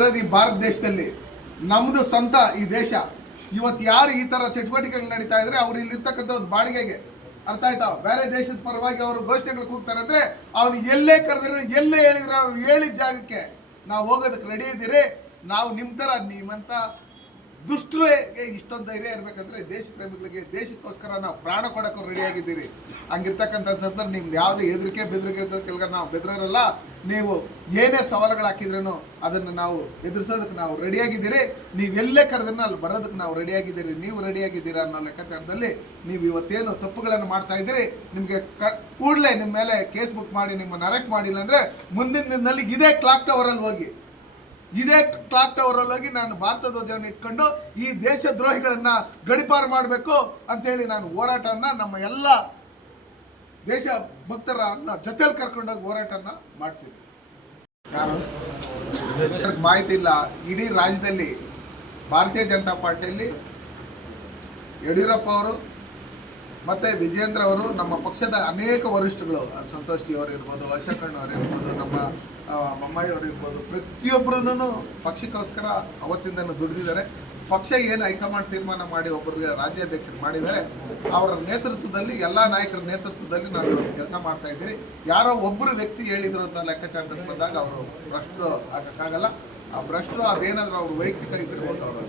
ನಾವಿರೋದು ಈ ಭಾರತ ದೇಶದಲ್ಲಿ ನಮ್ಮದು ಸ್ವಂತ ಈ ದೇಶ. ಇವತ್ತು ಯಾರು ಈ ಥರ ಚಟುವಟಿಕೆಗಳು ನಡೀತಾ ಇದ್ರೆ ಅವ್ರು ಇಲ್ಲಿರ್ತಕ್ಕಂಥ ಒಂದು ಬಾಡಿಗೆಗೆ, ಅರ್ಥ ಆಯ್ತಾ? ಬೇರೆ ದೇಶದ ಪರವಾಗಿ ಅವರು ಘೋಷಣೆಗಳು ಕೂಗ್ತಾರೆ ಅಂದ್ರೆ ಅವ್ನು ಎಲ್ಲೇ ಕರೆದ್ರೆ, ಎಲ್ಲೇ ಹೇಳಿದ್ರೆ, ಅವ್ರು ಹೇಳಿದ ಜಾಗಕ್ಕೆ ನಾವು ಹೋಗೋದಕ್ಕೆ ರೆಡಿ ಇದ್ದೀರಿ. ನಾವು ನಿಮ್ಮ ಥರ ನಿಮ್ಮಂಥ ದುಷ್ಟರಿಗೆ ಇಷ್ಟೊಂದು ಧೈರ್ಯ ಇರಬೇಕಂದ್ರೆ ದೇಶ ಪ್ರೇಮಿಗಳಿಗೆ ದೇಶಕ್ಕೋಸ್ಕರ ನಾವು ಪ್ರಾಣ ಕೊಡೋಕ್ಕೂ ರೆಡಿಯಾಗಿದ್ದೀರಿ ಹಂಗಿರ್ತಕ್ಕಂಥದ್ದು ನಿಮ್ದು ಯಾವುದೇ ಹೆದರಿಕೆ, ಬೆದರಿಕೆ ಕೆಲಗ ನಾವು ಬೆದರಲ್ಲ ನೀವು ಏನೇ ಸವಾಲುಗಳು ಹಾಕಿದ್ರೂ ಅದನ್ನು ನಾವು ಎದುರಿಸೋದಕ್ಕೆ ನಾವು ರೆಡಿಯಾಗಿದ್ದೀರಿ ನೀವೆಲ್ಲೇ ಕರೆದನ್ನ ಅಲ್ಲಿ ಬರೋದಕ್ಕೆ ನಾವು ರೆಡಿಯಾಗಿದ್ದೀರಿ ನೀವು ರೆಡಿಯಾಗಿದ್ದೀರಾ ಅನ್ನೋ ಲೆಕ್ಕಾಚಾರದಲ್ಲಿ ನೀವು ಇವತ್ತೇನು ತಪ್ಪುಗಳನ್ನು ಮಾಡ್ತಾ ಇದ್ದೀರಿ. ನಿಮಗೆ ಕ, ಕೂಡಲೇ ನಿಮ್ಮ ಮೇಲೆ ಕೇಸ್ ಬುಕ್ ಮಾಡಿ, ನಿಮ್ಮನ್ನು ಅರೆಸ್ಟ್ ಮಾಡಿಲ್ಲ ಅಂದರೆ ಮುಂದಿನ ದಿನದಲ್ಲಿ ಇದೇ ಕ್ಲಾಕ್ ಟವರಲ್ಲಿ ಹೋಗಿ ಇದೇ ಕ್ಲಾಕ್ ಟವರಲ್ಲಿ ಹೋಗಿ ನಾನು ಭಾರತ ಧ್ವಜವನ್ನು ಇಟ್ಕೊಂಡು ಈ ದೇಶ ದ್ರೋಹಿಗಳನ್ನು ಗಡಿಪಾರು ಮಾಡಬೇಕು ಅಂತೇಳಿ ನಾನು ಹೋರಾಟನ ನಮ್ಮ ಎಲ್ಲ ದೇಶ ಭಕ್ತರನ್ನ ಜೊತೆಲಿ ಕರ್ಕೊಂಡೋಗಿ ಹೋರಾಟನ ಮಾಡ್ತೀನಿ. ಜನಕ್ಕೆ ಮಾಹಿತಿ ಇಲ್ಲ. ಇಡೀ ರಾಜ್ಯದಲ್ಲಿ ಭಾರತೀಯ ಜನತಾ ಪಾರ್ಟಿಯಲ್ಲಿ ಯಡಿಯೂರಪ್ಪ ಅವರು ಮತ್ತು ವಿಜೇಂದ್ರ ಅವರು ನಮ್ಮ ಪಕ್ಷದ ಅನೇಕ ವರಿಷ್ಠಗಳು, ಸಂತೋಷ್ ಜಿ ಅವರು ಇರ್ಬೋದು ಅಶೋಕಣ್ಣ ಅವರು ಇರ್ಬೋದು ನಮ್ಮ ಬೊಮ್ಮಾಯಿ ಅವರು ಇರ್ಬೋದು ಪಕ್ಷಕ್ಕೋಸ್ಕರ ಅವತ್ತಿಂದನೂ ದುಡಿದಿದ್ದಾರೆ. ಪಕ್ಷ ಏನು ಹೈಕಮಾಂಡ್ ತೀರ್ಮಾನ ಮಾಡಿ ಒಬ್ಬರಿಗೆ ರಾಜ್ಯಾಧ್ಯಕ್ಷರು ಮಾಡಿದ್ದಾರೆ, ಅವರ ನೇತೃತ್ವದಲ್ಲಿ, ಎಲ್ಲ ನಾಯಕರ ನೇತೃತ್ವದಲ್ಲಿ ನಾವು ಇವತ್ತು ಕೆಲಸ ಮಾಡ್ತಾ ಇದ್ದೀರಿ. ಯಾರೋ ಒಬ್ಬರು ವ್ಯಕ್ತಿ ಹೇಳಿದ್ರು ಅಂತ ಲೆಕ್ಕಾಚಾರದಲ್ಲಿ ಬಂದಾಗ ಅವರು ಭ್ರಷ್ಟರು ಆಗಕ್ಕಾಗಲ್ಲ. ಆ ಭ್ರಷ್ಟರು ಅದೇನಾದರೂ ಅವರು ವೈಯಕ್ತಿಕ ಇದ್ದಿರ್ಬೋದು, ಅವರು